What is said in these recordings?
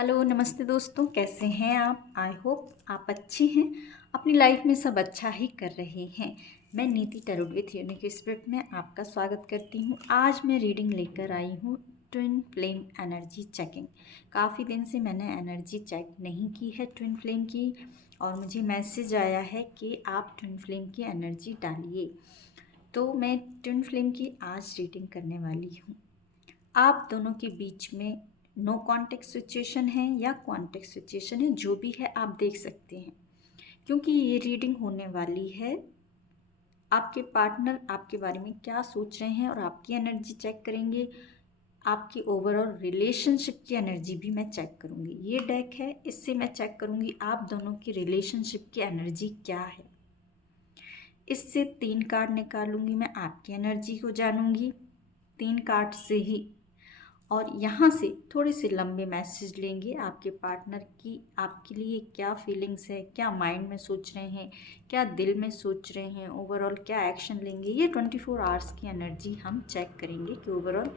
Hello नमस्ते दोस्तों, कैसे हैं आप? आई होप आप अच्छे हैं, अपनी लाइफ में सब अच्छा ही कर रहे हैं। मैं नीति टरुड विथ यूनिक स्पिरिट में आपका स्वागत करती हूँ। आज मैं रीडिंग लेकर आई हूँ ट्विन फ्लेम एनर्जी चेकिंग। काफ़ी दिन से मैंने एनर्जी चेक नहीं की है ट्विन फ्लेम की, और मुझे मैसेज आया है कि आप ट्विन फ्लेम की एनर्जी डालिए। तो मैं ट्विन फ्लेम की आज रीडिंग करने वाली हूँ। आप दोनों के बीच में नो कॉन्टेक्ट सिचुएशन है या कॉन्टेक्ट सिचुएशन है, जो भी है आप देख सकते हैं, क्योंकि ये रीडिंग होने वाली है। आपके पार्टनर आपके बारे में क्या सोच रहे हैं और आपकी एनर्जी चेक करेंगे। आपकी ओवरऑल रिलेशनशिप की एनर्जी भी मैं चेक करूँगी। ये डेक है, इससे मैं चेक करूँगी आप दोनों की रिलेशनशिप की एनर्जी क्या है। इससे 3 कार्ड निकालूंगी, मैं आपकी एनर्जी को जानूंगी 3 कार्ड से ही। और यहाँ से थोड़े से लंबे मैसेज लेंगे आपके पार्टनर की आपके लिए क्या फीलिंग्स है, क्या माइंड में सोच रहे हैं, क्या दिल में सोच रहे हैं, ओवरऑल क्या एक्शन लेंगे। ये 24 आवर्स की एनर्जी हम चेक करेंगे कि ओवरऑल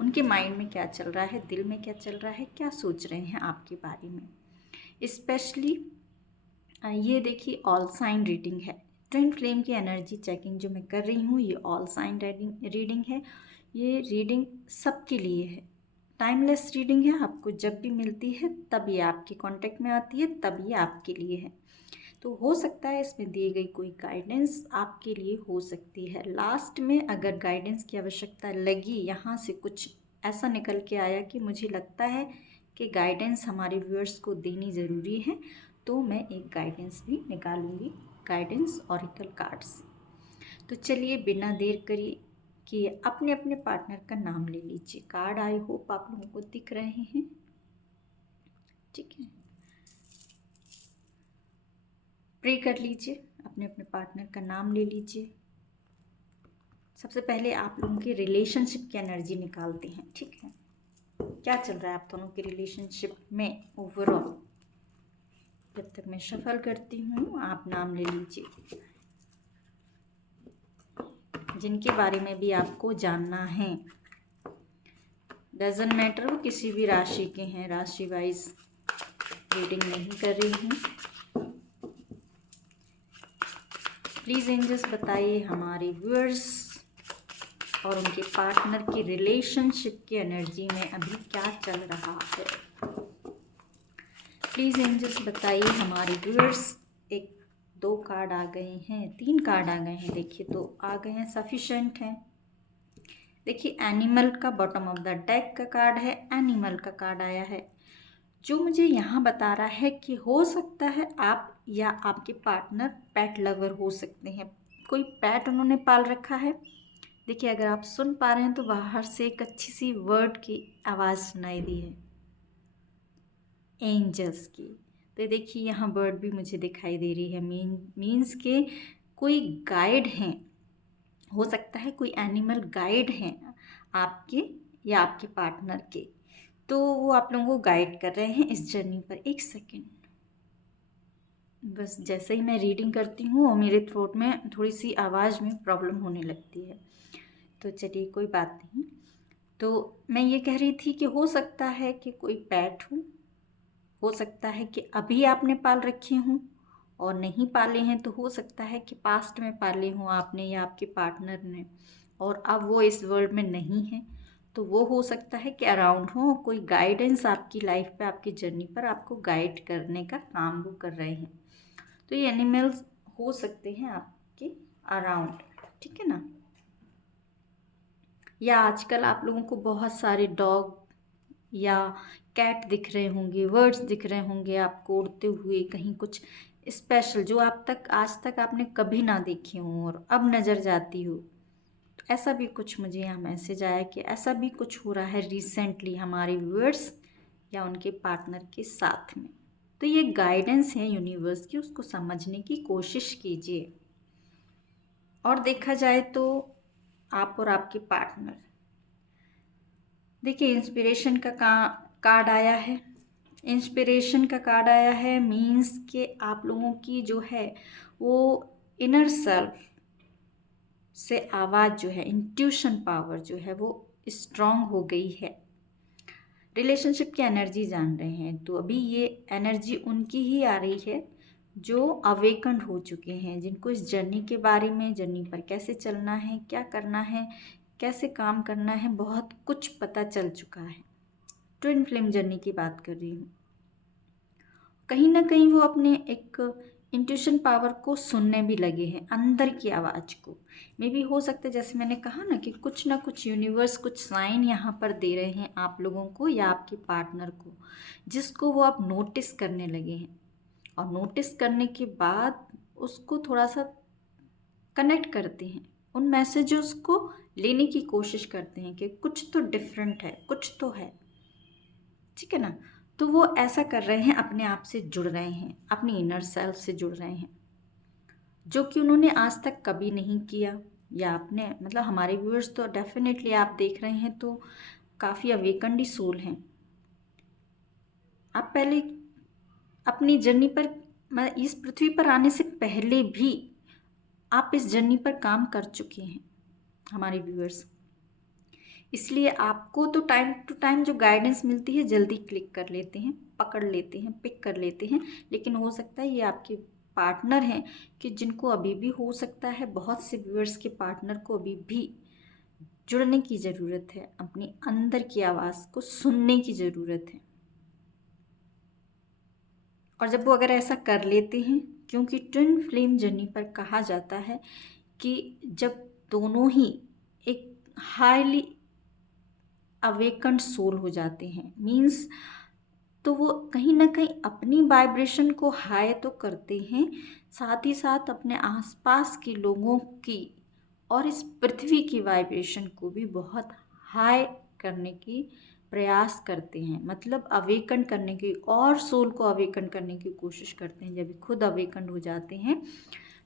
उनके माइंड में क्या चल रहा है, दिल में क्या चल रहा है, क्या सोच रहे हैं आपके बारे में। स्पेशली ये देखिए ऑल साइन रीडिंग है। ट्विन फ्लेम की एनर्जी चेकिंग जो मैं कर रही हूँ ये ऑल साइन रीडिंग है। ये रीडिंग सबके लिए है, टाइमलेस रीडिंग है। आपको जब भी मिलती है तब ये आपके कांटेक्ट में आती है, तब ये आपके लिए है। तो हो सकता है इसमें दी गई कोई गाइडेंस आपके लिए हो सकती है। लास्ट में अगर गाइडेंस की आवश्यकता लगी, यहाँ से कुछ ऐसा निकल के आया कि मुझे लगता है कि गाइडेंस हमारे व्यूअर्स को देनी ज़रूरी है, तो मैं एक गाइडेंस भी निकालूंगी, गाइडेंस ऑरिकल कार्ड से। तो चलिए बिना देर करिए कि अपने अपने पार्टनर का नाम ले लीजिए। कार्ड आई होप आप लोगों को दिख रहे हैं, ठीक है। प्रे कर लीजिए, अपने अपने पार्टनर का नाम ले लीजिए। सबसे पहले आप लोगों की रिलेशनशिप की एनर्जी निकालते हैं, ठीक है। क्या चल रहा है आप दोनों की रिलेशनशिप में ओवरऑल। जब तक मैं शफल करती हूँ आप नाम ले लीजिए जिनके बारे में भी आपको जानना है। डजंट मैटर वो किसी भी राशि के हैं, राशि वाइज रीडिंग नहीं कर रही हूँ। प्लीज़ एंजल्स बताइए हमारे व्यूअर्स और उनके पार्टनर की रिलेशनशिप की एनर्जी में अभी क्या चल रहा है। प्लीज़ एंजल्स बताइए हमारे व्यूअर्स। 1 2 कार्ड आ गए हैं, 3 कार्ड आ गए हैं, देखिए तो आ गए हैं, सफिशेंट हैं। देखिए एनिमल का बॉटम ऑफ द डेक का कार्ड है, एनिमल का कार्ड आया है, जो मुझे यहाँ बता रहा है कि हो सकता है आप या आपके पार्टनर पेट लवर हो सकते हैं। कोई पेट उन्होंने पाल रखा है। देखिए अगर आप सुन पा रहे हैं तो बाहर से एक अच्छी सी वर्ड की आवाज़ सुनाई दी है, एंजल्स की। तो देखिए यहाँ बर्ड भी मुझे दिखाई दे रही है, मीन्स के कोई गाइड हैं, हो सकता है कोई एनिमल गाइड हैं आपके या आपके पार्टनर के। तो वो आप लोगों को गाइड कर रहे हैं इस जर्नी पर। एक सेकेंड, बस जैसे ही मैं रीडिंग करती हूँ और मेरे थ्रोट में थोड़ी सी आवाज़ में प्रॉब्लम होने लगती है, तो चलिए कोई बात नहीं। तो मैं ये कह रही थी कि हो सकता है कि कोई पेट हो सकता है कि अभी आपने पाल रखे हों, और नहीं पाले हैं तो हो सकता है कि पास्ट में पाले हों आपने या आपके पार्टनर ने, और अब वो इस वर्ल्ड में नहीं है। तो वो हो सकता है कि अराउंड हो, कोई गाइडेंस आपकी लाइफ पे, आपकी जर्नी पर आपको गाइड करने का काम वो कर रहे हैं। तो ये एनिमल्स हो सकते हैं आपके अराउंड, ठीक है ना। या आजकल आप लोगों को बहुत सारे डॉग या कैट दिख रहे होंगे, वर्ड्स दिख रहे होंगे आपको उड़ते हुए कहीं, कुछ स्पेशल जो आप तक आज तक आपने कभी ना देखी हो और अब नज़र जाती हो। तो ऐसा भी कुछ मुझे यहाँ मैसेज आया कि ऐसा भी कुछ हो रहा है रिसेंटली हमारे व्यूअर्स या उनके पार्टनर के साथ में। तो ये गाइडेंस है यूनिवर्स की, उसको समझने की कोशिश कीजिए। और देखा जाए तो आप और आपके पार्टनर, देखिए इंस्पिरेशन का कार्ड आया है। इंस्पिरेशन का कार्ड आया है मीन्स कि आप लोगों की जो है वो इनर सेल्फ से आवाज़ जो है, इंट्यूशन पावर जो है वो स्ट्रांग हो गई है। रिलेशनशिप की एनर्जी जान रहे हैं। तो अभी ये एनर्जी उनकी ही आ रही है जो अवेकन्ड हो चुके हैं, जिनको इस जर्नी के बारे में, जर्नी पर कैसे चलना है, क्या करना है, कैसे काम करना है, बहुत कुछ पता चल चुका है। ट्विन फ्लेम जर्नी की बात कर रही हूँ। कहीं ना कहीं वो अपने एक इंट्यूशन पावर को सुनने भी लगे हैं, अंदर की आवाज़ को। मे भी हो सकता है, जैसे मैंने कहा ना, कि कुछ ना कुछ यूनिवर्स कुछ साइन यहाँ पर दे रहे हैं आप लोगों को या आपके पार्टनर को, जिसको वो आप नोटिस करने लगे हैं। और नोटिस करने के बाद उसको थोड़ा सा कनेक्ट करते हैं, उन मैसेजेस को लेने की कोशिश करते हैं कि कुछ तो डिफरेंट है, कुछ तो है, ठीक है ना। तो वो ऐसा कर रहे हैं, अपने आप से जुड़ रहे हैं, अपनी इनर सेल्फ से जुड़ रहे हैं, जो कि उन्होंने आज तक कभी नहीं किया। या आपने, मतलब हमारे व्यूअर्स तो डेफिनेटली आप देख रहे हैं तो काफ़ी अवेकन्ड सोल हैं। आप पहले अपनी जर्नी पर, इस पृथ्वी पर आने से पहले भी आप इस जर्नी पर काम कर चुके हैं हमारे व्यूअर्स। इसलिए आपको तो टाइम टू टाइम जो गाइडेंस मिलती है जल्दी क्लिक कर लेते हैं, पकड़ लेते हैं, पिक कर लेते हैं। लेकिन हो सकता है ये आपके पार्टनर हैं कि जिनको अभी भी हो सकता है, बहुत से व्यूअर्स के पार्टनर को अभी भी जुड़ने की ज़रूरत है, अपनी अंदर की आवाज़ को सुनने की ज़रूरत है। और जब वो अगर ऐसा कर लेते हैं, क्योंकि ट्विन फ्लेम जर्नी पर कहा जाता है कि जब दोनों ही एक हाईली अवेकन्ड सोल हो जाते हैं, मीन्स तो वो कहीं ना कहीं अपनी वाइब्रेशन को हाई तो करते हैं, साथ ही साथ अपने आसपास के लोगों की और इस पृथ्वी की वाइब्रेशन को भी बहुत हाई करने की प्रयास करते हैं। मतलब अवेकन करने की, और सोल को अवेकन करने की कोशिश करते हैं। जब खुद अवेकन हो जाते हैं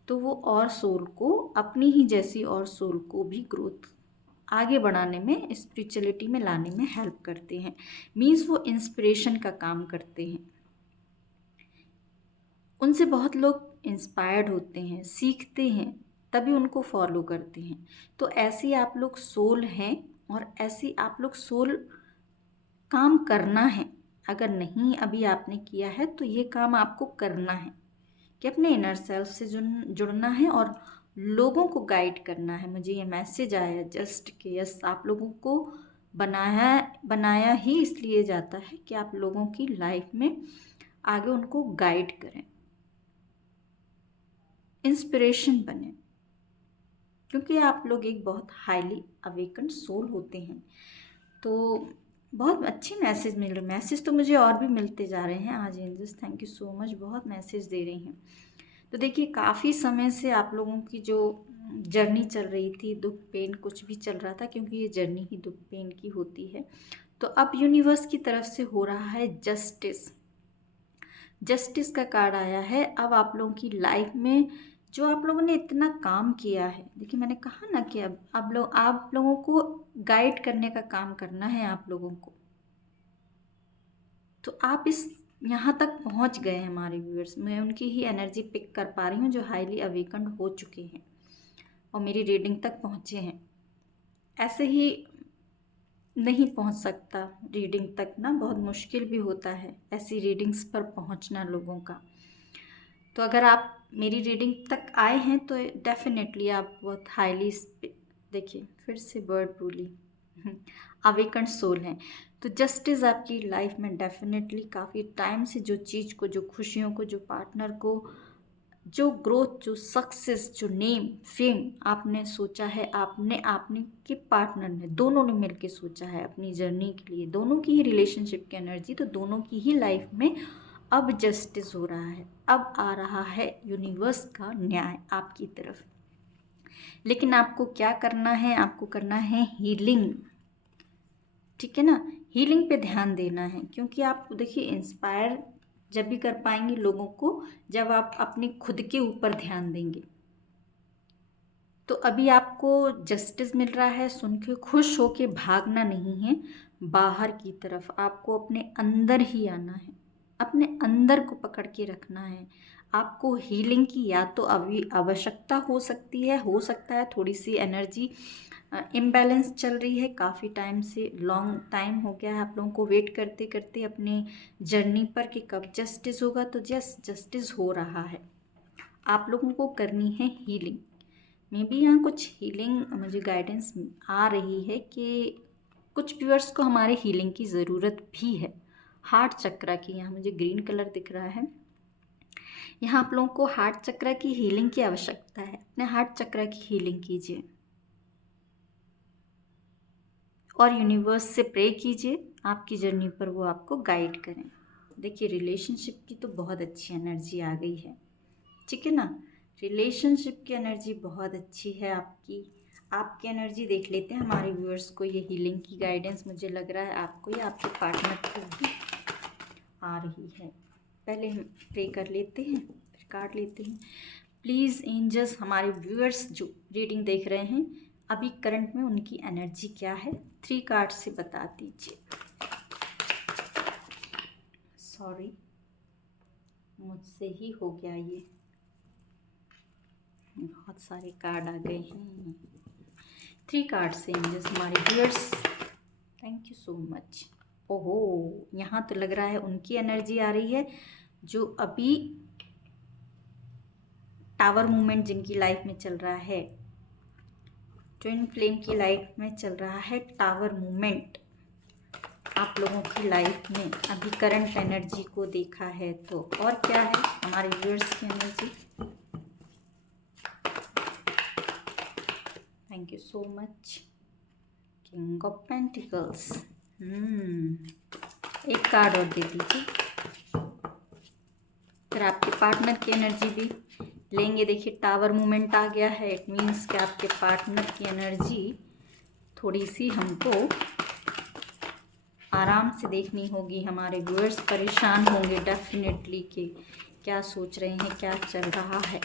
तो वो और सोल को, अपनी ही जैसी और सोल को भी ग्रोथ आगे बढ़ाने में, स्पिरिचुअलिटी में लाने में हेल्प करते हैं। मीन्स वो इंस्पिरेशन का काम करते हैं। उनसे बहुत लोग इंस्पायर्ड होते हैं, सीखते हैं, तभी उनको फॉलो करते हैं। तो ऐसी आप लोग सोल हैं, और ऐसी आप लोग सोल काम करना है। अगर नहीं अभी आपने किया है तो ये काम आपको करना है कि अपने इनर सेल्फ से जुड़ना है और लोगों को गाइड करना है। मुझे ये मैसेज आया जस्ट कि यस, आप लोगों को बनाया ही इसलिए जाता है कि आप लोगों की लाइफ में आगे उनको गाइड करें, इंस्पिरेशन बने, क्योंकि आप लोग एक बहुत हाईली अवेकन सोल होते हैं। तो बहुत अच्छे मैसेज मिल रहे, मैसेज तो मुझे और भी मिलते जा रहे हैं आज। Angels thank you so much, बहुत मैसेज दे रही हैं। तो देखिए, काफ़ी समय से आप लोगों की जो जर्नी चल रही थी, दुख पेन कुछ भी चल रहा था, क्योंकि ये जर्नी ही दुख पेन की होती है। तो अब यूनिवर्स की तरफ से हो रहा है जस्टिस। जस्टिस का कार्ड आया है। अब आप लोगों की लाइफ में जो आप लोगों ने इतना काम किया है, देखिए मैंने कहा ना कि अब आप लोगों को गाइड करने का काम करना है आप लोगों को। तो आप इस यहाँ तक पहुँच गए हैं हमारे व्यूअर्स। मैं उनकी ही एनर्जी पिक कर पा रही हूँ जो हाईली अवेकन्ड हो चुके हैं और मेरी रीडिंग तक पहुँचे हैं। ऐसे ही नहीं पहुँच सकता रीडिंग तक ना, बहुत मुश्किल भी होता है ऐसी रीडिंग्स पर पहुँचना लोगों का। तो अगर आप मेरी रीडिंग तक आए हैं तो डेफिनेटली आप बहुत हाईली, देखिए फिर से वर्ड बोली, अवेकन्ड सोल हैं। तो जस्टिस आपकी लाइफ में डेफिनेटली काफ़ी टाइम से जो चीज़ को, जो खुशियों को, जो पार्टनर को, जो ग्रोथ, जो सक्सेस, जो नेम फेम आपने सोचा है, आपने आपने के पार्टनर ने, दोनों ने मिलके सोचा है अपनी जर्नी के लिए, दोनों की ही रिलेशनशिप की एनर्जी, तो दोनों की ही लाइफ में अब जस्टिस हो रहा है। अब आ रहा है यूनिवर्स का न्याय आपकी तरफ। लेकिन आपको क्या करना है? आपको करना है हीलिंग, ठीक है ना। हीलिंग पे ध्यान देना है, क्योंकि आप देखिए इंस्पायर जब भी कर पाएंगे लोगों को, जब आप अपने खुद के ऊपर ध्यान देंगे। तो अभी आपको जस्टिस मिल रहा है, सुन के खुश हो के भागना नहीं है बाहर की तरफ, आपको अपने अंदर ही आना है, अपने अंदर को पकड़ के रखना है, आपको हीलिंग की या तो अभी आवश्यकता हो सकती है, हो सकता है थोड़ी सी एनर्जी इम्बैलेंस चल रही है। काफ़ी टाइम से, लॉन्ग टाइम हो गया है आप लोगों को वेट करते करते अपने जर्नी पर कि कब जस्टिस होगा। तो जस्टिस हो रहा है। आप लोगों को करनी है हीलिंग। मे बी यहाँ कुछ हीलिंग मुझे गाइडेंस आ रही है कि कुछ व्यूअर्स को हमारे हीलिंग की ज़रूरत भी है। हार्ट चक्रा की, यहाँ मुझे ग्रीन कलर दिख रहा है। यहाँ आप लोगों को हार्ट चक्र की हीलिंग की आवश्यकता है। अपने हार्ट चक्र की हीलिंग कीजिए और यूनिवर्स से प्रे कीजिए आपकी जर्नी पर वो आपको गाइड करें। देखिए रिलेशनशिप की तो बहुत अच्छी एनर्जी आ गई है, ठीक है ना। रिलेशनशिप की एनर्जी बहुत अच्छी है आपकी एनर्जी देख लेते हैं। हमारे व्यूअर्स को ये हीलिंग की गाइडेंस मुझे लग रहा है आपको या आपके पार्टनर को भी आ रही है। पहले हम प्रे कर लेते हैं, फिर कार्ड लेते हैं। प्लीज़ एंजल्स, हमारे व्यूअर्स जो रीडिंग देख रहे हैं अभी करंट में उनकी एनर्जी क्या है, 3 कार्ड से बता दीजिए। सॉरी, मुझसे ही हो गया ये, बहुत सारे कार्ड आ गए हैं। 3 कार्ड से एंजल्स हमारे viewers, thank you so much. ओहो, यहाँ तो लग रहा है उनकी एनर्जी आ रही है जो अभी टावर मूवमेंट जिनकी लाइफ में चल रहा है, ट्विन फ्लेम की लाइफ में चल रहा है टावर मूवमेंट। आप लोगों की लाइफ में अभी करंट एनर्जी को देखा है तो और क्या है हमारे व्यूअर्स की energy. Thank you so much. King of pentacles, एक कार्ड और दे दीजिए। फिर आपके पार्टनर की एनर्जी भी लेंगे। देखिए टावर मूवमेंट आ गया है, इट मीन्स कि आपके पार्टनर की एनर्जी थोड़ी सी हमको आराम से देखनी होगी। हमारे व्यूअर्स परेशान होंगे डेफिनेटली कि क्या सोच रहे हैं, क्या चल रहा है।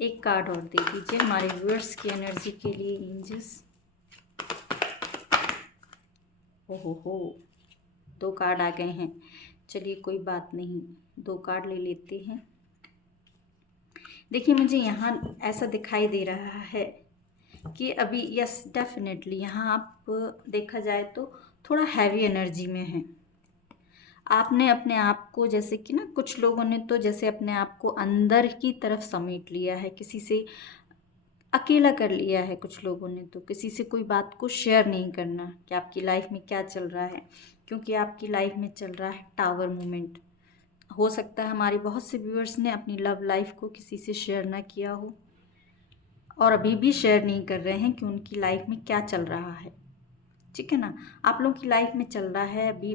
एक कार्ड और दे दीजिए हमारे व्यूअर्स की एनर्जी के लिए एंजल्स। ओहो, 2 कार्ड आ गए हैं। चलिए कोई बात नहीं, 2 कार्ड ले लेते हैं। देखिए मुझे यहाँ ऐसा दिखाई दे रहा है कि अभी यस डेफिनेटली यहाँ आप देखा जाए तो थोड़ा हैवी एनर्जी में है। आपने अपने आप को, जैसे कि ना कुछ लोगों ने तो जैसे अपने आप को अंदर की तरफ समेट लिया है, किसी से अकेला कर लिया है। कुछ लोगों ने तो किसी से कोई बात को शेयर नहीं करना कि आपकी लाइफ में क्या चल रहा है, क्योंकि आपकी लाइफ में चल रहा है टावर मूवमेंट। हो सकता है हमारे बहुत से व्यूअर्स ने अपनी लव लाइफ को किसी से शेयर ना किया हो और अभी भी शेयर नहीं कर रहे हैं कि उनकी लाइफ में क्या चल रहा है, ठीक है ना। आप लोगों की लाइफ में चल रहा है अभी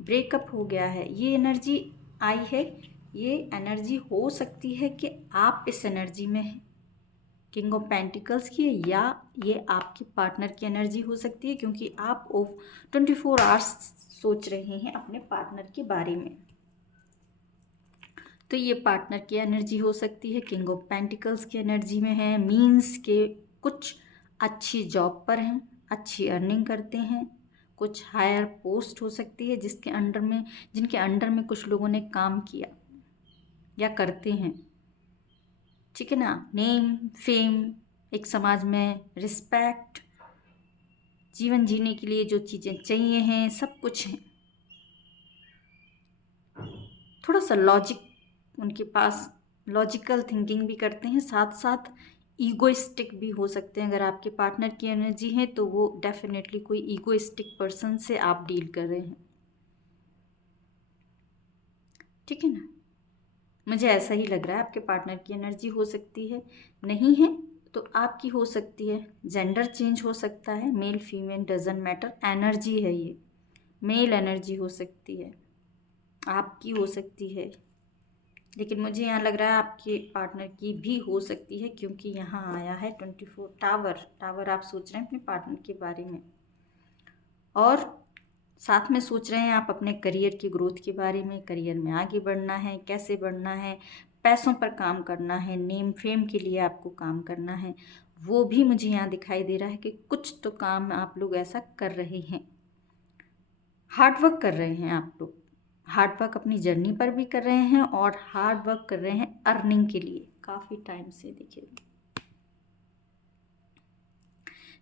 ब्रेकअप हो गया है। ये एनर्जी आई है, ये एनर्जी हो सकती है कि आप इस एनर्जी में हैं किंग ऑफ पेंटिकल्स की, या ये आपके पार्टनर की एनर्जी हो सकती है, क्योंकि आप 24 आवर्स सोच रहे हैं अपने पार्टनर के बारे में। तो ये पार्टनर की एनर्जी हो सकती है, किंग ऑफ पेंटिकल्स की एनर्जी में है। मीन्स के कुछ अच्छी जॉब पर हैं, अच्छी अर्निंग करते हैं, कुछ हायर पोस्ट हो सकती है जिनके अंडर में कुछ लोगों ने काम किया या करते हैं, ठीक है ना। नेम फेम, एक समाज में रिस्पेक्ट, जीवन जीने के लिए जो चीज़ें चाहिए हैं सब कुछ हैं। थोड़ा सा लॉजिक उनके पास, लॉजिकल थिंकिंग भी करते हैं, साथ साथ ईगोइस्टिक भी हो सकते हैं। अगर आपके पार्टनर की एनर्जी है तो वो डेफिनेटली कोई ईगोइस्टिक पर्सन से आप डील कर रहे हैं, ठीक है ना। मुझे ऐसा ही लग रहा है आपके पार्टनर की एनर्जी हो सकती है, नहीं है तो आपकी हो सकती है। जेंडर चेंज हो सकता है, male female doesn't matter, energy है ये। मेल एनर्जी हो सकती है, आपकी हो सकती है, लेकिन मुझे यहाँ लग रहा है आपके पार्टनर की भी हो सकती है, क्योंकि यहाँ आया है 24 टावर। आप सोच रहे हैं अपने पार्टनर के बारे में और साथ में सोच रहे हैं आप अपने करियर की ग्रोथ के बारे में। करियर में आगे बढ़ना है, कैसे बढ़ना है, पैसों पर काम करना है, नेम फेम के लिए आपको काम करना है। वो भी मुझे यहाँ दिखाई दे रहा है कि कुछ तो काम आप लोग ऐसा कर रहे हैं, हार्डवर्क कर रहे हैं आप लोग, हार्ड वर्क अपनी जर्नी पर भी कर रहे हैं और हार्ड वर्क कर रहे हैं अर्निंग के लिए काफ़ी टाइम से। देखिए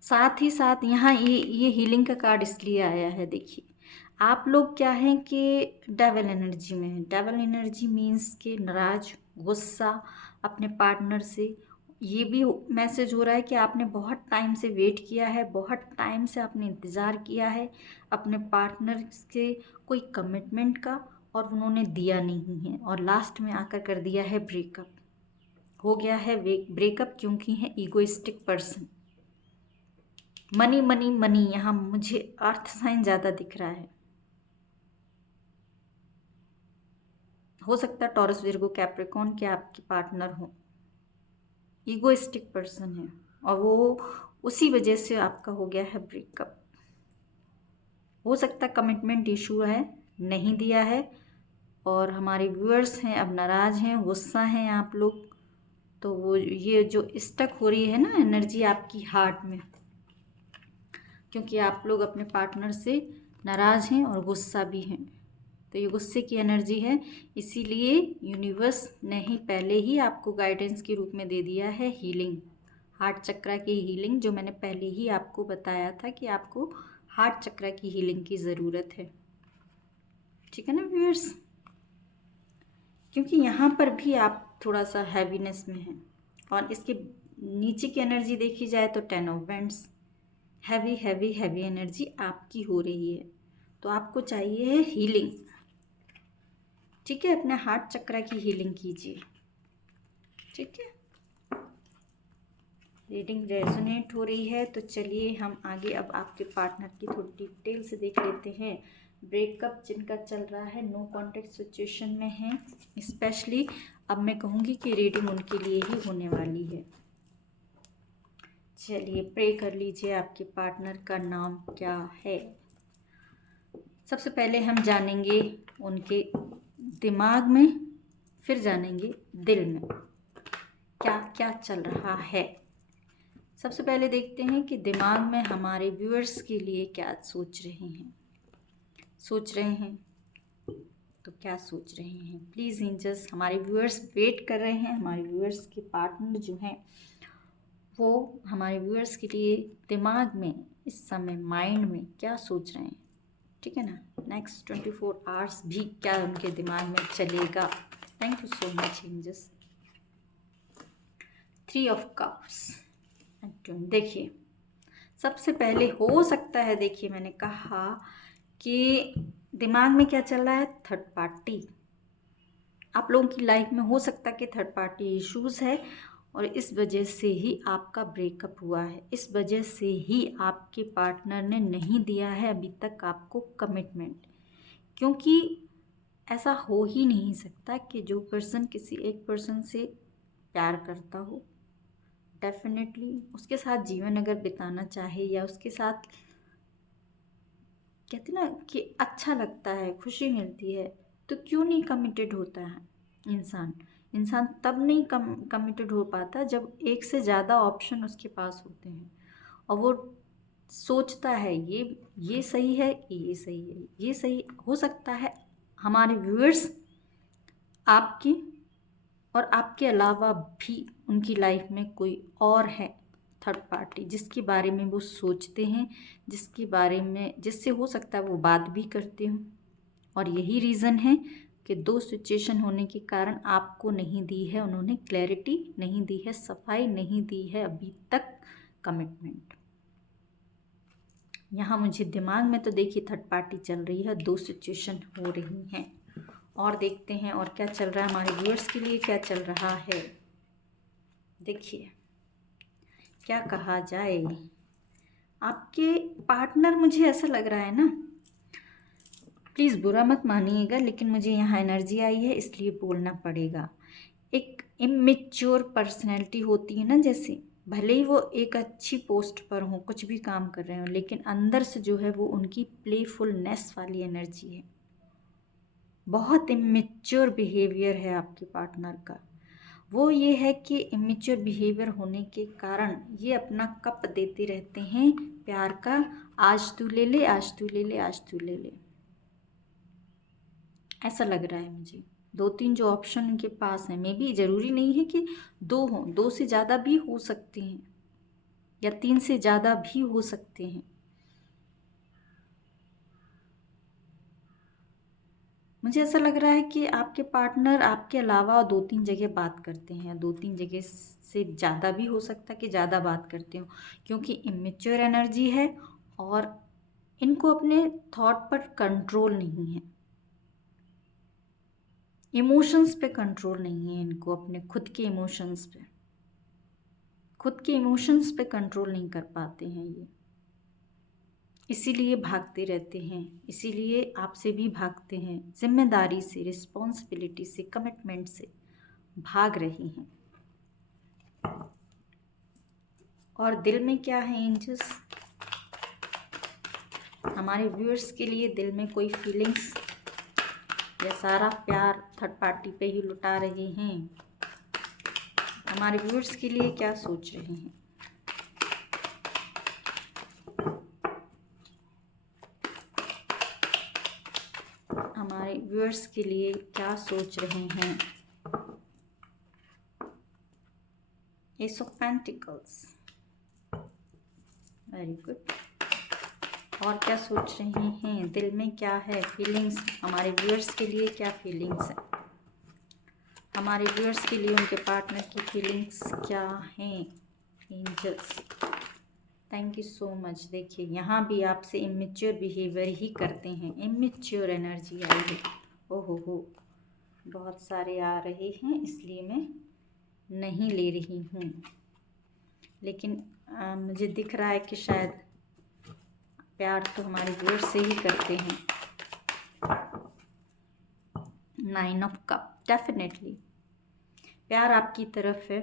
साथ ही साथ यहाँ ये हीलिंग का कार्ड इसलिए आया है। देखिए आप लोग क्या हैं कि डेवल एनर्जी में हैं। डेवल एनर्जी मीन्स कि नाराज, गुस्सा अपने पार्टनर से। ये भी मैसेज हो रहा है कि आपने बहुत टाइम से वेट किया है, बहुत टाइम से आपने इंतज़ार किया है अपने पार्टनर से कोई कमिटमेंट का, और उन्होंने दिया नहीं है और लास्ट में आकर कर दिया है ब्रेकअप। हो गया है ब्रेकअप क्योंकि है egoistic person. Money money money, यहाँ मुझे अर्थ साइन ज़्यादा दिख रहा है। हो सकता है टॉरस, विर्गो, कैप्रिकॉर्न के आपके पार्टनर हो। ईगोइस्टिक पर्सन है और वो उसी वजह से आपका हो गया है ब्रेकअप। हो सकता है कमिटमेंट इशू है, नहीं दिया है, और हमारे व्यूअर्स हैं अब नाराज़ हैं, गुस्सा हैं आप लोग। तो वो ये जो स्टक हो रही है ना एनर्जी आपकी हार्ट में, क्योंकि आप लोग अपने पार्टनर से नाराज़ हैं और गुस्सा भी हैं। तो ये गुस्से की एनर्जी है, इसीलिए यूनिवर्स ने ही पहले ही आपको गाइडेंस के रूप में दे दिया है हीलिंग, हार्ट चक्रा की हीलिंग, जो मैंने पहले ही आपको बताया था कि आपको हार्ट चक्रा की हीलिंग की ज़रूरत है। ठीक है ना व्यूअर्स, क्योंकि यहाँ पर भी आप थोड़ा सा हैवीनेस में हैं। और इसके नीचे की एनर्जी देखी जाए तो 10 of wands, heavy heavy heavy energy आपकी हो रही है। तो आपको चाहिए है हीलिंग। ठीक है, अपने हार्ट चक्रा की हीलिंग कीजिए। ठीक है, रीडिंग रेजोनेट हो रही है तो चलिए हम आगे अब आपके पार्टनर की थोड़ी डिटेल से देख लेते हैं। ब्रेकअप जिनका चल रहा है, नो कॉन्टैक्ट सिचुएशन में है स्पेशली, अब मैं कहूँगी कि रीडिंग उनके लिए ही होने वाली है। चलिए प्रे कर लीजिए। आपके पार्टनर का नाम क्या है? सबसे पहले हम जानेंगे उनके दिमाग में, फिर जानेंगे दिल में क्या क्या चल रहा है। सबसे पहले देखते हैं कि दिमाग में हमारे व्यूअर्स के लिए क्या सोच रहे हैं। तो क्या सोच रहे हैं प्लीज़ एंजल्स। हमारे व्यूअर्स वेट कर रहे हैं, हमारे व्यूअर्स के पार्टनर जो हैं वो हमारे व्यूअर्स के लिए दिमाग में इस समय, माइंड में क्या सोच रहे हैं। ठीक है ना, नेक्स्ट 24 आवर्स भी क्या उनके दिमाग में चलेगा। Thank you so much angels. 3 of cups. देखिए सबसे पहले हो सकता है, देखिए मैंने कहा कि दिमाग में क्या चल रहा है, थर्ड पार्टी। आप लोगों की लाइफ में हो सकता है कि थर्ड पार्टी इश्यूज़ है और इस वजह से ही आपका ब्रेकअप हुआ है। इस वजह से ही आपके पार्टनर ने नहीं दिया है अभी तक आपको कमिटमेंट, क्योंकि ऐसा हो ही नहीं सकता कि जो पर्सन किसी एक पर्सन से प्यार करता हो, डेफिनेटली उसके साथ जीवन अगर बिताना चाहे या उसके साथ कहते ना कि अच्छा लगता है, खुशी मिलती है, तो क्यों नहीं कमिटेड होता है इंसान तब नहीं कमिटेड हो पाता जब एक से ज़्यादा ऑप्शन उसके पास होते हैं और वो सोचता है ये सही है, ये सही है, ये सही हो सकता है। हमारे व्यूअर्स आपकी और आपके अलावा भी उनकी लाइफ में कोई और है थर्ड पार्टी जिसके बारे में वो सोचते हैं, जिसके बारे में जिससे हो सकता है वो बात भी करते हों, और यही रीज़न है कि 2 सिचुएशन होने के कारण आपको नहीं दी है उन्होंने क्लैरिटी, नहीं दी है सफाई, नहीं दी है अभी तक कमिटमेंट। यहाँ मुझे दिमाग में तो देखिए थर्ड पार्टी चल रही है, 2 सिचुएशन हो रही हैं। और देखते हैं और क्या चल रहा है, हमारे व्यूअर्स के लिए क्या चल रहा है। देखिए क्या कहा जाए, आपके पार्टनर, मुझे ऐसा लग रहा है ना, प्लीज़ बुरा मत मानिएगा लेकिन मुझे यहाँ एनर्जी आई है इसलिए बोलना पड़ेगा। एक इमेच्योर पर्सनैलिटी होती है ना, जैसे भले ही वो एक अच्छी पोस्ट पर हों, कुछ भी काम कर रहे हों, लेकिन अंदर से जो है वो उनकी प्लेफुलनेस वाली एनर्जी है। बहुत इमेच्योर बिहेवियर है आपके पार्टनर का। वो ये है कि इमेच्योर बिहेवियर होने के कारण ये अपना कप देते रहते हैं प्यार का, आज तू ले ले, आज तू ले ले, आज तू ले ले। ऐसा लग रहा है मुझे। 2-3 जो ऑप्शन उनके पास है, मे बी ज़रूरी नहीं है कि 2 हों, 2 से ज़्यादा भी हो सकते हैं या 3 से ज़्यादा भी हो सकते हैं। मुझे ऐसा लग रहा है कि आपके पार्टनर आपके अलावा 2-3 जगह बात करते हैं, 2-3 जगह से ज़्यादा भी हो सकता है कि ज़्यादा बात करते हो, क्योंकि इमेच्योर एनर्जी है और इनको अपने थॉट पर कंट्रोल नहीं है, इमोशंस पे कंट्रोल नहीं है इनको, अपने खुद के इमोशंस पे कंट्रोल नहीं कर पाते हैं ये, इसीलिए भागते रहते हैं, इसीलिए आपसे भी भागते हैं, जिम्मेदारी से, रिस्पॉन्सिबिलिटी से, कमिटमेंट से भाग रही हैं। और दिल में क्या है एंजल्स? हमारे व्यूअर्स के लिए दिल में कोई फीलिंग्स या सारा प्यार थर्ड पार्टी पे ही लुटा रहे हैं? हमारे व्यूअर्स के लिए क्या सोच रहे हैं? हमारे व्यूअर्स के लिए क्या सोच रहे हैं? S of pentacles, very good. और क्या सोच रहे हैं? दिल में क्या है फीलिंग्स? हमारे व्यूअर्स के लिए क्या फीलिंग्स है? हमारे व्यूअर्स के लिए उनके पार्टनर की फीलिंग्स क्या हैं angels? Thank you so much. देखिए यहाँ भी आपसे इमेच्योर बिहेवियर ही करते हैं, इमेच्योर एनर्जी आई है। हो बहुत सारे आ रहे हैं, इसलिए मैं नहीं ले रही हूँ, लेकिन मुझे दिख रहा है कि शायद प्यार तो हमारे व्यूअर से ही करते हैं। 9 ऑफ कप, डेफिनेटली प्यार आपकी तरफ है।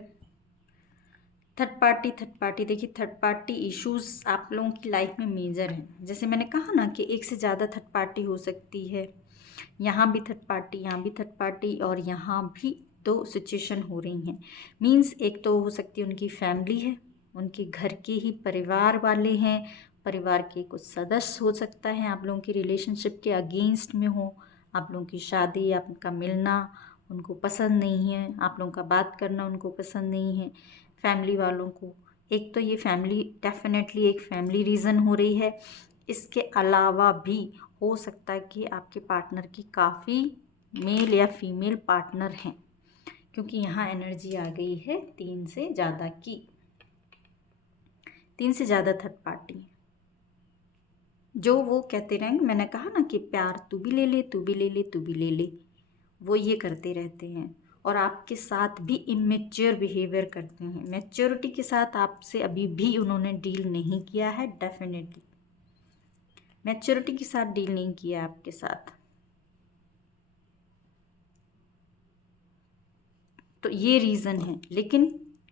थर्ड पार्टी देखिए, थर्ड पार्टी इश्यूज आप लोगों की लाइफ में मेजर हैं। जैसे मैंने कहा ना कि एक से ज़्यादा थर्ड पार्टी हो सकती है, यहाँ भी थर्ड पार्टी, यहाँ भी थर्ड पार्टी, और यहाँ भी 2 सिचुएशन हो रही हैं। मीन्स एक तो हो सकती है उनकी फैमिली है, उनके घर के ही परिवार वाले हैं, परिवार के कुछ सदस्य हो सकता है आप लोगों के रिलेशनशिप के अगेंस्ट में हो, आप लोगों की शादी, आपका मिलना उनको पसंद नहीं है, आप लोगों का बात करना उनको पसंद नहीं है, फैमिली वालों को। एक तो ये फैमिली, डेफिनेटली एक फैमिली रीज़न हो रही है। इसके अलावा भी हो सकता है कि आपके पार्टनर की काफ़ी मेल या फीमेल पार्टनर हैं, क्योंकि यहाँ एनर्जी आ गई है 3 से ज़्यादा की, 3 से ज़्यादा थर्ड पार्टी, जो वो कहते रहेंगे। मैंने कहा ना कि प्यार तू भी ले ले, तू भी ले ले, तू भी ले ले, वो ये करते रहते हैं और आपके साथ भी इमेच्योर बिहेवियर करते हैं। मैच्योरिटी के साथ आपसे अभी भी उन्होंने डील नहीं किया है, डेफिनेटली मैच्योरिटी के साथ डील नहीं किया आपके साथ। तो ये रीज़न है, लेकिन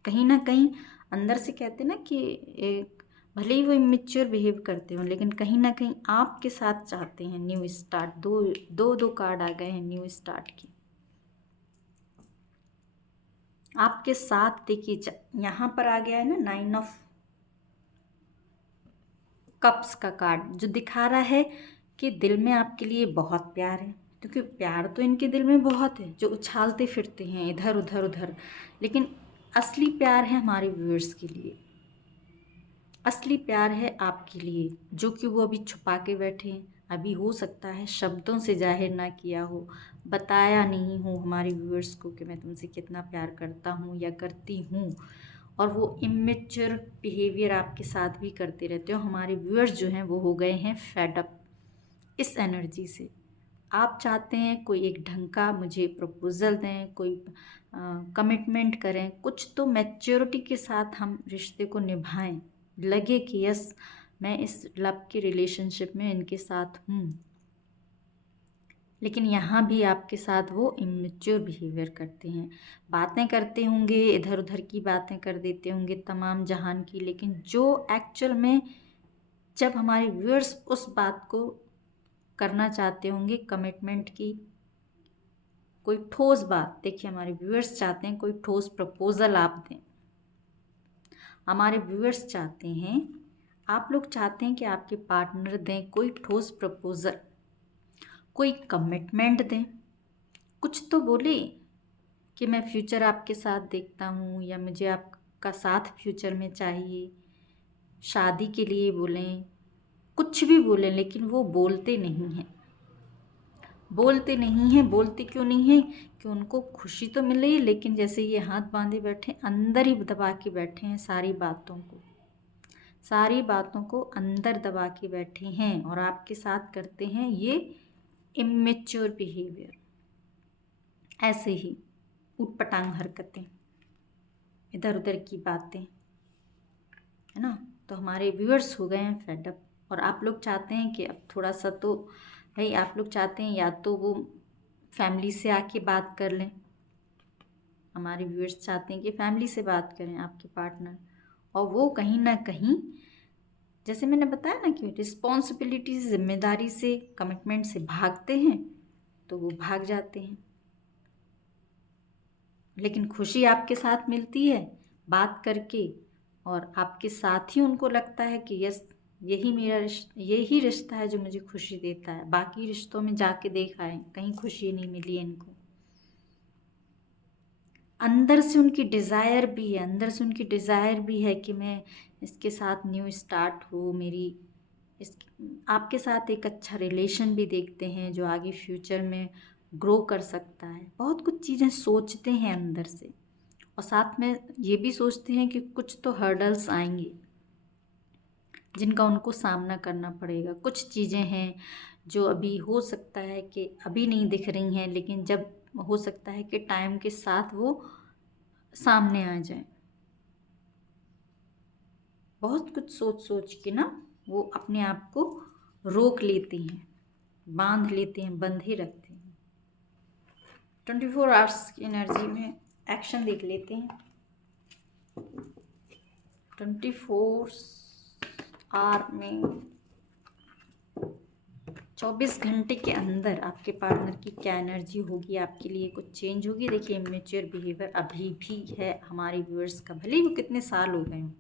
कहीं ना कहीं अंदर से कहते हैं ना कि एक, भले ही वो इमेच्योर बिहेव करते हो, लेकिन कहीं ना कहीं आपके साथ चाहते हैं न्यू स्टार्ट। दो कार्ड आ गए हैं न्यू स्टार्ट के आपके साथ। देखिए यहाँ पर आ गया है ना 9 ऑफ कप्स का कार्ड, जो दिखा रहा है कि दिल में आपके लिए बहुत प्यार है, क्योंकि प्यार तो इनके दिल में बहुत है, जो उछालते फिरते हैं इधर उधर उधर। लेकिन असली प्यार है हमारे व्यूअर्स के लिए, असली प्यार है आपके लिए, जो कि वो अभी छुपा के बैठे हैं। अभी हो सकता है शब्दों से जाहिर ना किया हो, बताया नहीं हो हमारे व्यूअर्स को कि मैं तुमसे कितना प्यार करता हूँ या करती हूँ, और वो इमेच्योर बिहेवियर आपके साथ भी करते रहते हो। हमारे व्यूअर्स जो हैं वो हो गए हैं फेड अप इस एनर्जी से। आप चाहते हैं कोई एक ढंग का मुझे प्रपोज़ल दें, कोई कमिटमेंट करें, कुछ तो मैच्योरिटी के साथ हम रिश्ते को निभाएं, लगे कि यस मैं इस लव के रिलेशनशिप में इनके साथ हूँ। लेकिन यहाँ भी आपके साथ वो इमेच्योर बिहेवियर करते हैं, बातें करते होंगे, इधर उधर की बातें कर देते होंगे तमाम जहान की, लेकिन जो एक्चुअल में जब हमारे व्यूअर्स उस बात को करना चाहते होंगे, कमिटमेंट की कोई ठोस बात, देखिए हमारे व्यूअर्स चाहते हैं कोई ठोस प्रपोज़ल आप दें। हमारे व्यूअर्स चाहते हैं, आप लोग चाहते हैं कि आपके पार्टनर दें कोई ठोस प्रपोज़ल, कोई कमिटमेंट दें, कुछ तो बोले कि मैं फ्यूचर आपके साथ देखता हूँ या मुझे आपका साथ फ्यूचर में चाहिए। शादी के लिए बोलें, कुछ भी बोलें, लेकिन वो बोलते नहीं हैं। बोलते नहीं हैं। बोलते क्यों नहीं हैं? कि उनको खुशी तो मिल रही है, लेकिन जैसे ये हाथ बांधे बैठे, अंदर ही दबा के बैठे हैं सारी बातों को अंदर दबा के बैठे हैं और आपके साथ करते हैं ये इमेच्योर बिहेवियर, ऐसे ही ऊटपटांग हरकतें, इधर उधर की बातें, है ना। तो हमारे व्यूअर्स हो गए हैं फेडअप, और आप लोग चाहते हैं कि अब थोड़ा सा तो भाई, आप लोग चाहते हैं या तो वो फैमिली से आके बात कर लें। हमारे व्यूअर्स चाहते हैं कि फैमिली से बात करें आपके पार्टनर, और वो कहीं ना कहीं, जैसे मैंने बताया ना कि रिस्पॉन्सिबिलिटी, जिम्मेदारी से, कमिटमेंट से भागते हैं, तो वो भाग जाते हैं। लेकिन खुशी आपके साथ मिलती है बात करके, और आपके साथ ही उनको लगता है कि यस, यही रिश्ता है जो मुझे खुशी देता है। बाकी रिश्तों में जाके देखा है, कहीं खुशी नहीं मिली है इनको। अंदर से उनकी डिज़ायर भी है कि मैं इसके साथ न्यू स्टार्ट हो मेरी, इस आपके साथ एक अच्छा रिलेशन भी देखते हैं जो आगे फ्यूचर में ग्रो कर सकता है। बहुत कुछ चीज़ें सोचते हैं अंदर से, और साथ में ये भी सोचते हैं कि कुछ तो हर्डल्स आएंगे जिनका उनको सामना करना पड़ेगा। कुछ चीज़ें हैं जो अभी हो सकता है कि अभी नहीं दिख रही हैं, लेकिन जब हो सकता है कि टाइम के साथ वो सामने आ जाए। बहुत कुछ सोच सोच के ना वो अपने आप को रोक लेते हैं, बांध लेते हैं, बंद ही रखते हैं। 24 आवर्स की एनर्जी में एक्शन देख लेते हैं। 24 आवर में 24 घंटे के अंदर आपके पार्टनर की क्या एनर्जी होगी, आपके लिए कुछ चेंज होगी। देखिए, इमेच्योर बिहेवियर अभी भी है हमारे व्यूअर्स का, भले ही वो कितने साल हो गए हों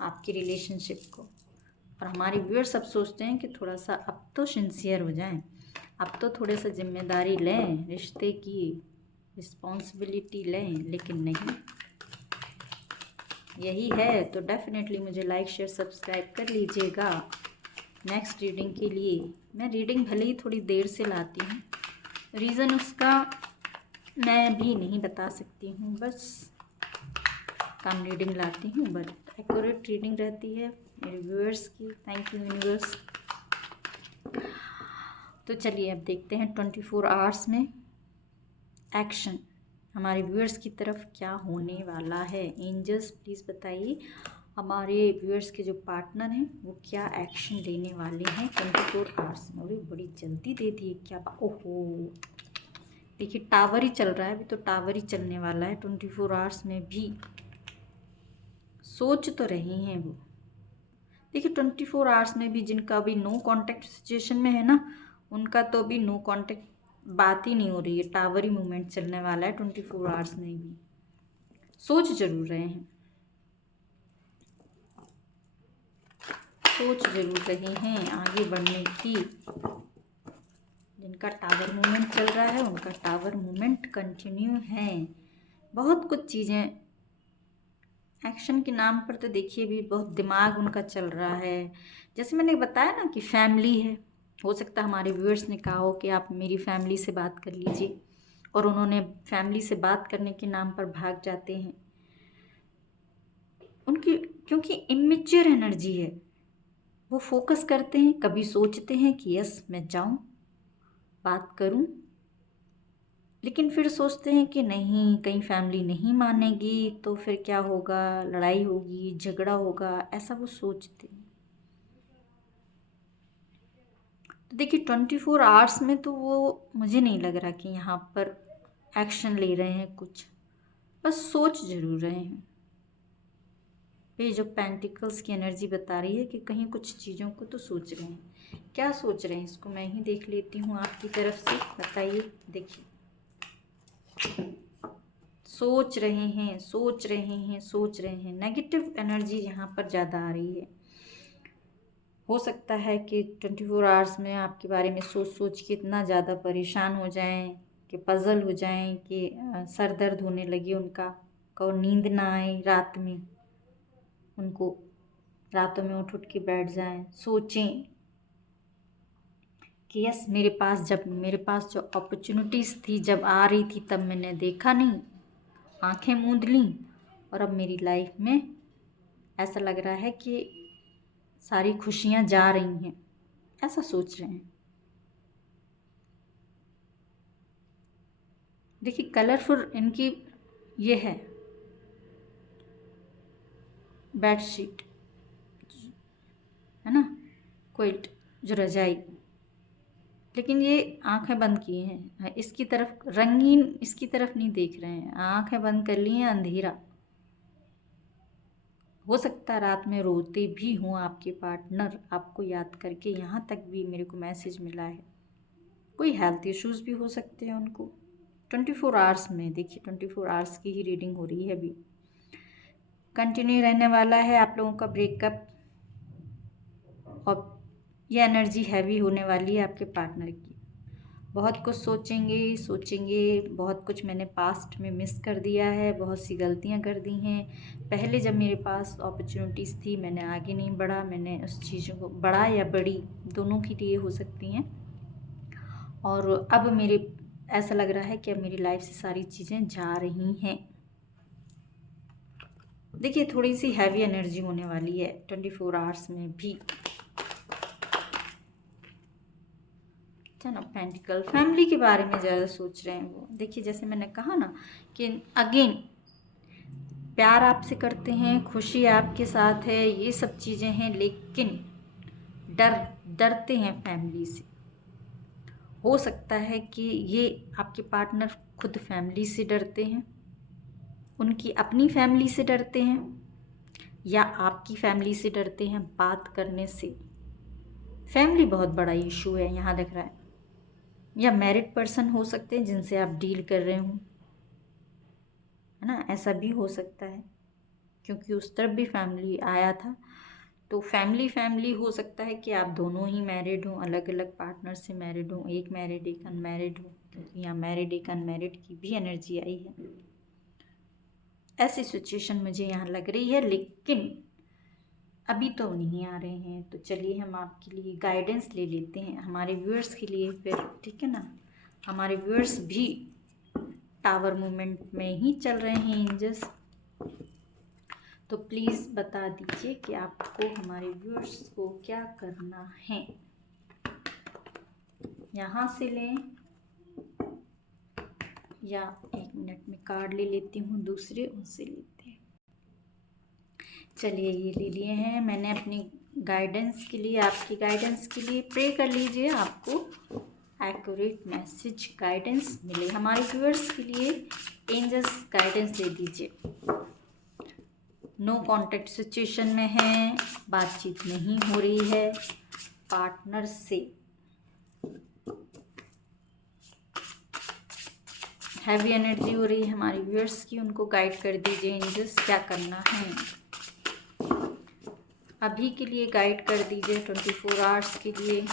आपकी रिलेशनशिप को। और हमारे व्यूअर्स अब सोचते हैं कि थोड़ा सा अब तो सिंसियर हो जाएं, अब तो थोड़े सा जिम्मेदारी लें, रिश्ते की रिस्पॉन्सिबिलिटी लें, लेकिन नहीं। यही है तो डेफिनेटली मुझे लाइक, शेयर, सब्सक्राइब कर लीजिएगा। नेक्स्ट रीडिंग के लिए मैं रीडिंग भले ही थोड़ी देर से लाती हूँ, रीज़न उसका मैं भी नहीं बता सकती हूँ, बस कम रीडिंग लाती हूँ, बट एक्यूरेट रीडिंग रहती है मेरे व्यूअर्स की। Thank you universe. तो चलिए अब देखते हैं 24 आवर्स में एक्शन हमारे व्यूअर्स की तरफ क्या होने वाला है। एंजल्स प्लीज़ बताइए हमारे व्यूअर्स के जो पार्टनर हैं वो क्या एक्शन लेने वाले हैं 24 आवर्स में। अरे बड़ी जल्दी दे दिए क्या, ओहो। देखिए, टावर ही चल रहा है अभी, तो टावर ही चलने वाला है 24 आवर्स में भी। सोच तो रहे हैं वो। देखिए, 24 आवर्स में भी जिनका अभी नो कांटेक्ट सिचुएशन में है ना, उनका तो अभी नो कांटेक्ट बात ही नहीं हो रही है, टावर ही मूवमेंट चलने वाला है 24 आवर्स में भी। सोच जरूर रहे हैं, सोच जरूर रहे हैं आगे बढ़ने की। जिनका टावर मूवमेंट चल रहा है उनका टावर मूवमेंट कंटिन्यू है। बहुत कुछ चीज़ें एक्शन के नाम पर तो देखिए भी बहुत दिमाग उनका चल रहा है। जैसे मैंने बताया ना कि फैमिली है, हो सकता है हमारे व्यूअर्स ने कहा हो कि आप मेरी फैमिली से बात कर लीजिए, और उन्होंने फैमिली से बात करने के नाम पर भाग जाते हैं। उनकी क्योंकि इमेच्योर एनर्जी है, वो फोकस करते हैं, कभी सोचते हैं कि यस मैं जाऊं बात करूं, लेकिन फिर सोचते हैं कि नहीं, कहीं फैमिली नहीं मानेगी तो फिर क्या होगा, लड़ाई होगी, झगड़ा होगा, ऐसा वो सोचते हैं। तो देखिए 24 आवर्स में तो वो मुझे नहीं लग रहा कि यहाँ पर एक्शन ले रहे हैं कुछ, बस सोच जरूर रहे हैं। ये जो पेंटिकल्स की एनर्जी बता रही है कि कहीं कुछ चीज़ों को तो सोच रहे हैं। क्या सोच रहे हैं इसको मैं ही देख लेती हूँ आपकी तरफ से, बताइए। देखिए, सोच रहे हैं, सोच रहे हैं, सोच रहे हैं। नेगेटिव एनर्जी यहाँ पर ज़्यादा आ रही है। हो सकता है कि 24 आवर्स में आपके बारे में सोच सोच के इतना ज़्यादा परेशान हो जाएं कि पज़ल हो जाएं कि सर दर्द होने लगे उनका, और नींद ना आए रात में उनको, रातों में उठ उठ के बैठ जाएं, सोचें कि यस मेरे पास जो अपॉर्चुनिटीज़ थी जब आ रही थी तब मैंने देखा नहीं, आंखें मूंद लीं, और अब मेरी लाइफ में ऐसा लग रहा है कि सारी खुशियाँ जा रही हैं, ऐसा सोच रहे हैं। देखिए कलरफुल इनकी ये है बेडशीट, है ना, क्विल्ट, जो रजाई, लेकिन ये आंखें बंद किए हैं, इसकी तरफ रंगीन इसकी तरफ नहीं देख रहे हैं, आंखें बंद कर ली हैं, अंधेरा। हो सकता है रात में रोते भी हों आपके पार्टनर आपको याद करके, यहाँ तक भी मेरे को मैसेज मिला है। कोई हेल्थ इश्यूज़ भी हो सकते हैं उनको 24 आवर्स में। देखिए 24 आवर्स की ही रीडिंग हो रही है अभी। कंटिन्यू रहने वाला है आप लोगों का ब्रेकअप, और ये एनर्जी हैवी होने वाली है आपके पार्टनर की। बहुत कुछ सोचेंगे, बहुत कुछ मैंने पास्ट में मिस कर दिया है, बहुत सी गलतियां कर दी हैं। पहले जब मेरे पास अपॉर्चुनिटीज़ थी मैंने आगे नहीं बढ़ा, मैंने उस चीज़ों को बढ़ा या बड़ी दोनों के लिए हो सकती हैं, और अब मेरे ऐसा लग रहा है कि अब मेरी लाइफ से सारी चीज़ें जा रही हैं। देखिए थोड़ी सी हैवी एनर्जी होने वाली है 24 आवर्स में भी। टेन ऑफ पेंटिकल, फैमिली के बारे में ज़्यादा सोच रहे हैं वो। देखिए जैसे मैंने कहा ना कि अगेन प्यार आपसे करते हैं, खुशी आपके साथ है, ये सब चीज़ें हैं, लेकिन डरते हैं फैमिली से। हो सकता है कि ये आपके पार्टनर खुद फैमिली से डरते हैं, उनकी अपनी फैमिली से डरते हैं, या आपकी फैमिली से डरते हैं बात करने से। फैमिली बहुत बड़ा इशू है यहाँ दिख रहा है, या मैरिड पर्सन हो सकते हैं जिनसे आप डील कर रहे हो, है ना, ऐसा भी हो सकता है, क्योंकि उस तरफ भी फैमिली आया था। तो फैमिली हो सकता है कि आप दोनों ही मैरिड हो, अलग अलग पार्टनर से मैरिड हो, एक मैरिड एक अनमैरिड हो, क्योंकि यहाँ मैरिड एक अनमैरिड की भी एनर्जी आई है। ऐसी सिचुएशन मुझे यहाँ लग रही है, लेकिन अभी तो नहीं आ रहे हैं। तो चलिए हम आपके लिए गाइडेंस ले लेते हैं, हमारे व्यूअर्स के लिए फिर, ठीक है ना। हमारे व्यूअर्स भी टावर मूवमेंट में ही चल रहे हैं एंजल्स, तो प्लीज़ बता दीजिए कि आपको हमारे व्यूअर्स को क्या करना है। यहाँ से लें या 1 मिनट में कार्ड ले लेती हूँ दूसरे, उनसे लेते हैं। चलिए ये ले लिए हैं मैंने अपनी गाइडेंस के लिए, आपकी गाइडेंस के लिए। प्रे कर लीजिए आपको एक्यूरेट मैसेज गाइडेंस मिले। हमारे व्यूअर्स के लिए एंजल्स गाइडेंस दे दीजिए। नो कॉन्टैक्ट सिचुएशन में है, बातचीत नहीं हो रही है पार्टनर से, हैवी एनर्जी हो रही है हमारे व्यूअर्स की। उनको गाइड कर दीजिए एंजल्स, क्या करना है अभी के लिए, गाइड कर दीजिए 24 आवर्स के लिए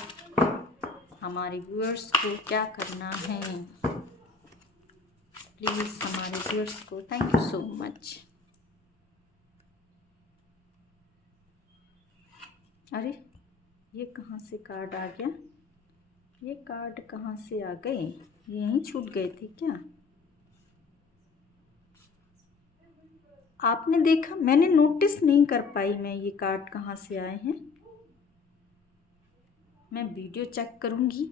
हमारे व्यूअर्स को क्या करना है प्लीज़ हमारे व्यूअर्स को। Thank you so much. अरे ये कहाँ से कार्ड आ गया, ये कार्ड कहाँ से आ गए, ये यहीं छूट गए थे क्या? आपने देखा, मैंने नोटिस नहीं कर पाई मैं ये कार्ड कहाँ से आए हैं। मैं वीडियो चेक करूँगी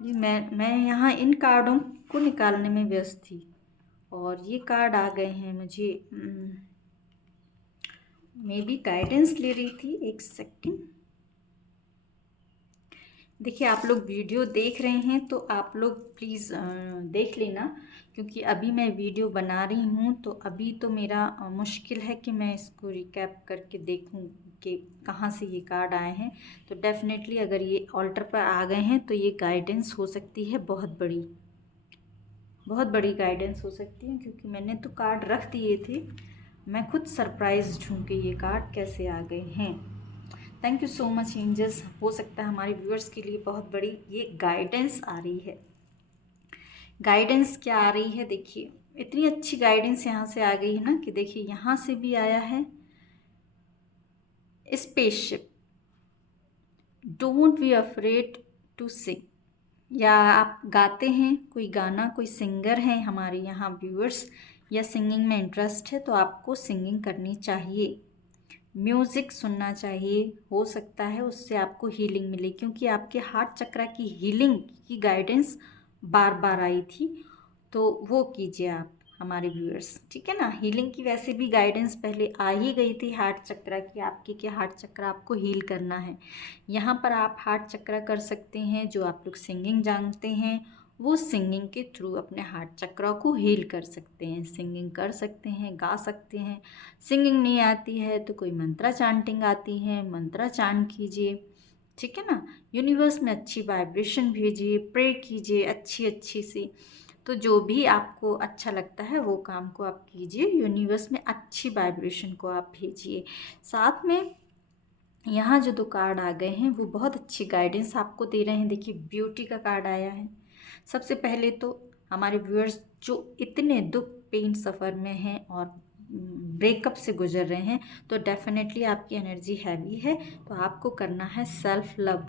जी। मैं यहाँ इन कार्डों को निकालने में व्यस्त थी और ये कार्ड आ गए हैं मुझे। मैं भी गाइडेंस ले रही थी, एक सेकंड। देखिए आप लोग वीडियो देख रहे हैं तो आप लोग प्लीज़ देख लेना, क्योंकि अभी मैं वीडियो बना रही हूँ तो अभी तो मेरा मुश्किल है कि मैं इसको रिकैप करके देखूँ कि कहाँ से ये कार्ड आए हैं। तो डेफिनेटली अगर ये ऑल्टर पर आ गए हैं तो ये गाइडेंस हो सकती है बहुत बड़ी गाइडेंस हो सकती है, क्योंकि मैंने तो कार्ड रख दिए थे। मैं खुद सरप्राइज्ड हूँ कि ये कार्ड कैसे आ गए हैं। Thank you so much angels. हो सकता है हमारे व्यूअर्स के लिए बहुत बड़ी ये गाइडेंस आ रही है। गाइडेंस क्या आ रही है, देखिए इतनी अच्छी गाइडेंस यहाँ से आ गई है ना कि देखिए यहाँ से भी आया है spaceship, don't be afraid to sing. या आप गाते हैं कोई गाना, कोई सिंगर है हमारे यहाँ व्यूअर्स, या सिंगिंग में इंटरेस्ट है तो आपको सिंगिंग करनी चाहिए, म्यूज़िक सुनना चाहिए। हो सकता है उससे आपको हीलिंग मिले, क्योंकि आपके हार्ट चक्रा की हीलिंग की गाइडेंस बार बार आई थी, तो वो कीजिए आप हमारे व्यूअर्स, ठीक है ना। हीलिंग की वैसे भी गाइडेंस पहले आ ही गई थी हार्ट चक्रा की आपकी, कि हार्ट चक्रा आपको हील करना है। यहाँ पर आप हार्ट चक्रा कर सकते हैं, जो आप लोग सिंगिंग जानते हैं वो सिंगिंग के थ्रू अपने हार्ट चक्रा को हील कर सकते हैं। सिंगिंग कर सकते हैं, गा सकते हैं। सिंगिंग नहीं आती है तो कोई मंत्रा चांटिंग आती है, मंत्रा चांट कीजिए, ठीक है ना। यूनिवर्स में अच्छी वाइब्रेशन भेजिए, प्रे कीजिए अच्छी अच्छी सी। तो जो भी आपको अच्छा लगता है वो काम को आप कीजिए, यूनिवर्स में अच्छी वाइब्रेशन को आप भेजिए। साथ में यहाँ जो 2 कार्ड आ गए हैं वो बहुत अच्छी गाइडेंस आपको दे रहे हैं। देखिए ब्यूटी का कार्ड आया है। सबसे पहले तो हमारे व्यूअर्स जो इतने दुख पेन सफ़र में हैं और ब्रेकअप से गुजर रहे हैं, तो डेफिनेटली आपकी एनर्जी हैवी है, तो आपको करना है सेल्फ लव।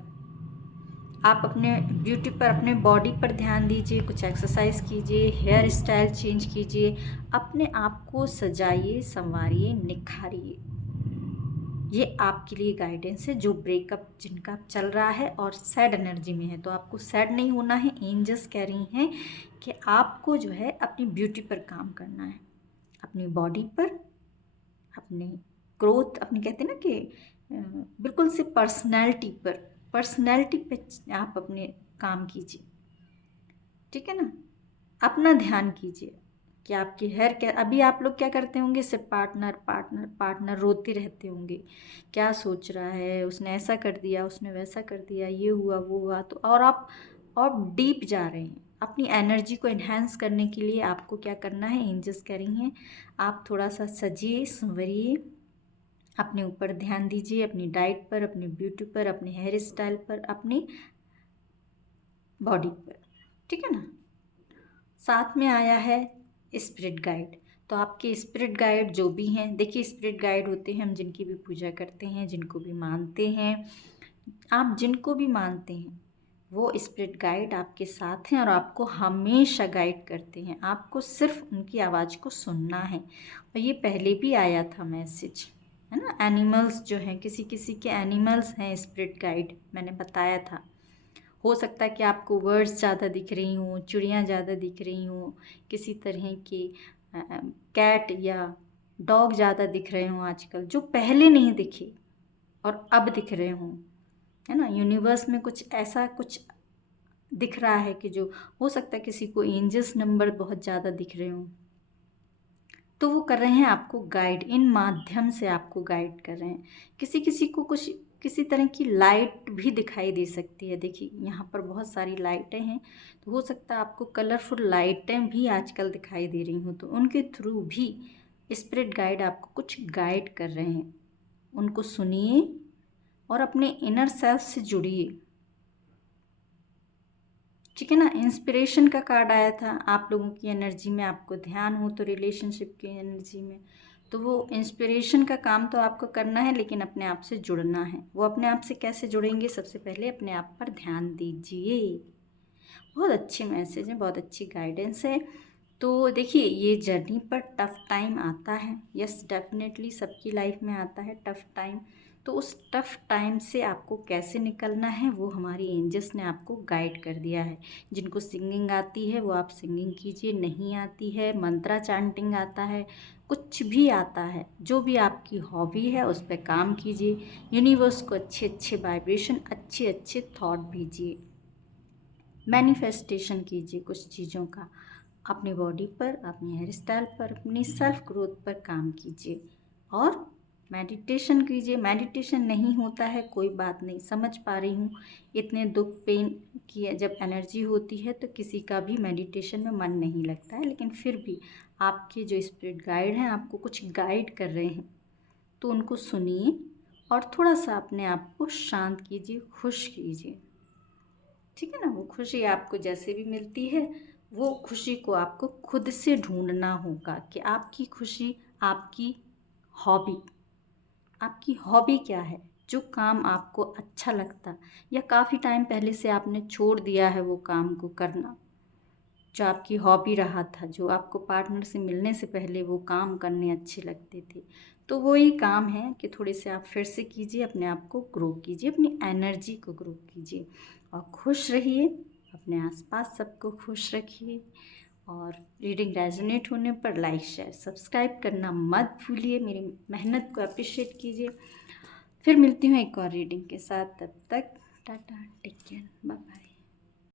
आप अपने ब्यूटी पर, अपने बॉडी पर ध्यान दीजिए, कुछ एक्सरसाइज कीजिए, हेयर स्टाइल चेंज कीजिए, अपने आप को सजाइए, संवारिए, निखारिए। ये आपके लिए गाइडेंस है जो ब्रेकअप जिनका चल रहा है और सैड एनर्जी में है, तो आपको सैड नहीं होना है। एंजल्स कह रही हैं कि आपको जो है अपनी ब्यूटी पर काम करना है, अपनी बॉडी पर, अपनी ग्रोथ, अपनी कहते हैं ना कि बिल्कुल से पर्सनैलिटी पर, पर्सनैलिटी पे आप अपने काम कीजिए, ठीक है ना। अपना ध्यान कीजिए कि आपकी हेयर क्या, अभी आप लोग क्या करते होंगे, सिर्फ पार्टनर पार्टनर पार्टनर रोते रहते होंगे, क्या सोच रहा है, उसने ऐसा कर दिया, उसने वैसा कर दिया, ये हुआ वो हुआ, तो और आप और डीप जा रहे हैं। अपनी एनर्जी को इन्हेंस करने के लिए आपको क्या करना है, एंजल्स कह रही हैं आप थोड़ा सा सजिए, संवरिए, अपने ऊपर ध्यान दीजिए, अपनी डाइट पर, अपनी ब्यूटी पर, अपने हेयर स्टाइल पर, अपनी बॉडी पर, ठीक है ना। साथ में आया है स्पिरिट गाइड। तो आपके स्पिरिट गाइड जो भी हैं, देखिए स्पिरिट गाइड होते हैं हम जिनकी भी पूजा करते हैं, जिनको भी मानते हैं, आप जिनको भी मानते हैं वो स्पिरिट गाइड आपके साथ हैं और आपको हमेशा गाइड करते हैं। आपको सिर्फ उनकी आवाज़ को सुनना है। और ये पहले भी आया था मैसेज, है ना। एनिमल्स जो हैं, किसी किसी के एनिमल्स हैं स्पिरिट गाइड, मैंने बताया था। हो सकता है कि आपको वर्ड्स ज़्यादा दिख रही हों, चिड़ियाँ ज़्यादा दिख रही हों, किसी तरह की कैट या डॉग ज़्यादा दिख रहे हों आजकल, जो पहले नहीं दिखे और अब दिख रहे हों, है ना। यूनिवर्स में कुछ ऐसा कुछ दिख रहा है कि जो हो सकता है किसी को एंजल्स नंबर बहुत ज़्यादा दिख रहे हों, तो वो कर रहे हैं आपको गाइड, इन माध्यम से आपको गाइड कर रहे हैं। किसी किसी को कुछ किसी तरह की लाइट भी दिखाई दे सकती है। देखिए यहाँ पर बहुत सारी लाइटें हैं, तो हो सकता है आपको कलरफुल लाइटें भी आजकल दिखाई दे रही हों, तो उनके थ्रू भी स्पिरिट गाइड आपको कुछ गाइड कर रहे हैं। उनको सुनिए और अपने इनर सेल्फ से जुड़िए, ठीक है ना। इंस्पिरेशन का कार्ड आया था, आप लोगों की एनर्जी में आपको ध्यान हो तो रिलेशनशिप की एनर्जी में, तो वो इंस्पिरेशन का काम तो आपको करना है, लेकिन अपने आप से जुड़ना है। वो अपने आप से कैसे जुड़ेंगे, सबसे पहले अपने आप पर ध्यान दीजिए। बहुत अच्छे मैसेज हैं, बहुत अच्छी गाइडेंस है। तो देखिए ये जर्नी पर टफ़ टाइम आता है, यस डेफिनेटली सबकी लाइफ में आता है टफ़ टाइम। तो उस टफ़ टाइम से आपको कैसे निकलना है वो हमारी एंजल्स ने आपको गाइड कर दिया है। जिनको सिंगिंग आती है वो आप सिंगिंग कीजिए, नहीं आती है मंत्रा चांटिंग आता है, कुछ भी आता है, जो भी आपकी हॉबी है उस पर काम कीजिए। यूनिवर्स को अच्छे अच्छे वाइब्रेशन, अच्छे अच्छे थॉट भेजिए, मैनिफेस्टेशन कीजिए कुछ चीज़ों का, अपनी बॉडी पर, अपनी हेयर स्टाइल पर, अपनी सेल्फ ग्रोथ पर काम कीजिए और मेडिटेशन कीजिए। मेडिटेशन नहीं होता है कोई बात नहीं, समझ पा रही हूँ, इतने दुख पेन की जब एनर्जी होती है तो किसी का भी मेडिटेशन में मन नहीं लगता है, लेकिन फिर भी आपके जो स्पिरिट गाइड हैं आपको कुछ गाइड कर रहे हैं, तो उनको सुनिए और थोड़ा सा अपने आप को शांत कीजिए, खुश कीजिए। ठीक है ना। वो खुशी आपको जैसे भी मिलती है, वो खुशी को आपको खुद से ढूंढना होगा कि आपकी खुशी, आपकी हॉबी, आपकी हॉबी क्या है, जो काम आपको अच्छा लगता या काफ़ी टाइम पहले से आपने छोड़ दिया है वो काम को करना, जो आपकी हॉबी रहा था, जो आपको पार्टनर से मिलने से पहले वो काम करने अच्छे लगते थे। तो वही काम है कि थोड़े से आप फिर से कीजिए, अपने आप को ग्रो कीजिए, अपनी एनर्जी को ग्रो कीजिए और खुश रहिए, अपने आसपास सबको खुश रखिए। और रीडिंग रेजोनेट होने पर लाइक शेयर सब्सक्राइब करना मत भूलिए, मेरी मेहनत को अप्रिशिएट कीजिए। फिर मिलती हूँ एक और रीडिंग के साथ, तब तक tata, take care, bye bye.